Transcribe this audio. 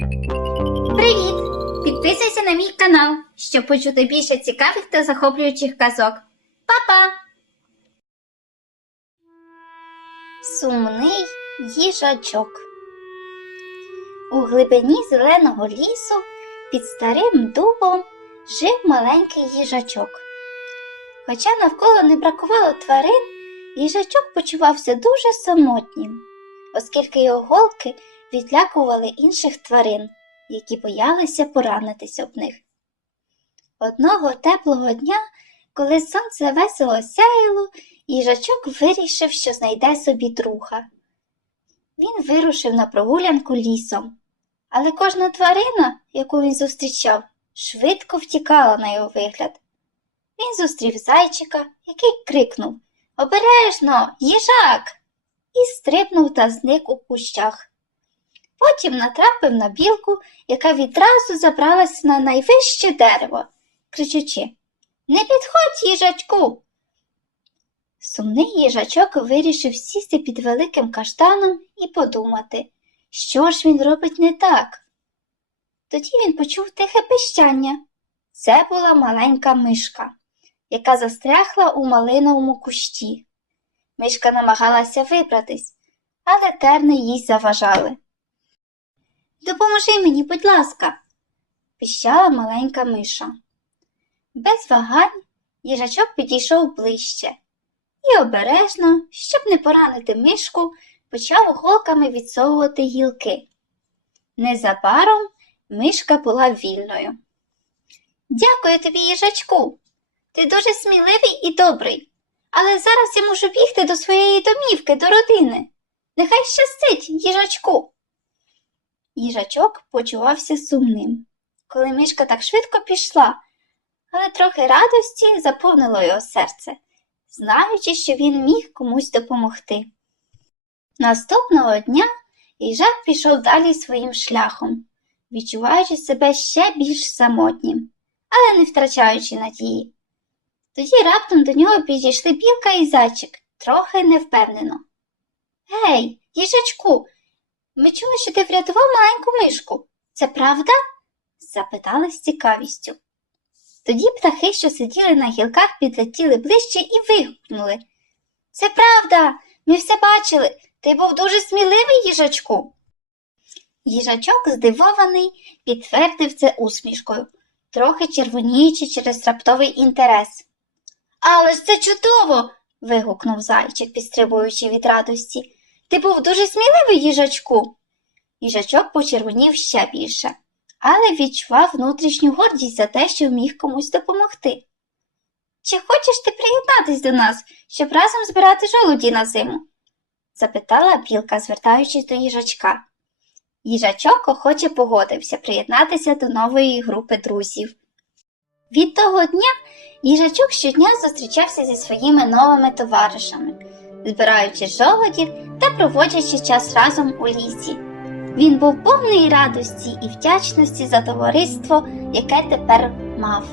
Привіт! Підписуйся на мій канал, щоб почути більше цікавих та захоплюючих казок. Па-па! Сумний їжачок. У глибині зеленого лісу під старим дубом жив маленький їжачок. Хоча навколо не бракувало тварин, їжачок почувався дуже самотнім, оскільки його голки відлякували інших тварин, які боялися поранитись об них. Одного теплого дня, коли сонце весело сяяло, їжачок вирішив, що знайде собі друга. Він вирушив на прогулянку лісом, але кожна тварина, яку він зустрічав, швидко втікала на його вигляд. Він зустрів зайчика, який крикнув Обережно, їжак! І стрибнув та зник у кущах. Потім натрапив на білку, яка відразу забралася на найвище дерево, кричучи Не підходь, їжачку. Сумний їжачок вирішив сісти під великим каштаном і подумати, що ж він робить не так. Тоді він почув тихе пищання. Це була маленька мишка, яка застрягла у малиновому кущі. Мишка намагалася вибратись, але терни їй заважали. Допоможи мені, будь ласка, піщала маленька миша. Без вагань їжачок підійшов ближче і обережно, щоб не поранити мишку, почав голками відсовувати гілки. Незабаром мишка була вільною. Дякую тобі, їжачку. Ти дуже сміливий і добрий. Але зараз я мушу бігти до своєї домівки, до родини. Нехай щастить, їжачку. Їжачок почувався сумним, коли мишка так швидко пішла, але трохи радості заповнило його серце, знаючи, що він міг комусь допомогти. Наступного дня їжак пішов далі своїм шляхом, відчуваючи себе ще більш самотнім, але не втрачаючи надії. Тоді раптом до нього підійшли білка і зайчик, трохи невпевнено. Гей, їжачку, ми чули, що ти врятував маленьку мишку. Це правда? запитали з цікавістю. Тоді птахи, що сиділи на гілках, підлетіли ближче і вигукнули. Це правда, ми все бачили. Ти був дуже сміливий, їжачку. Їжачок, здивований, підтвердив це усмішкою, трохи червоніючи через раптовий інтерес. Але ж це чудово. вигукнув зайчик, підстрибуючи від радості. Ти був дуже сміливий, їжачку. Їжачок почервонів ще більше, але відчував внутрішню гордість за те, що вміг комусь допомогти. Чи хочеш ти приєднатись до нас, щоб разом збирати жолуді на зиму? запитала білка, звертаючись до їжачка. Їжачок охоче погодився приєднатися до нової групи друзів. Від того дня їжачок щодня зустрічався зі своїми новими товаришами, збираючи жолодів та проводячи час разом у лісі. Він був повний радості і вдячності за товариство, яке тепер мав.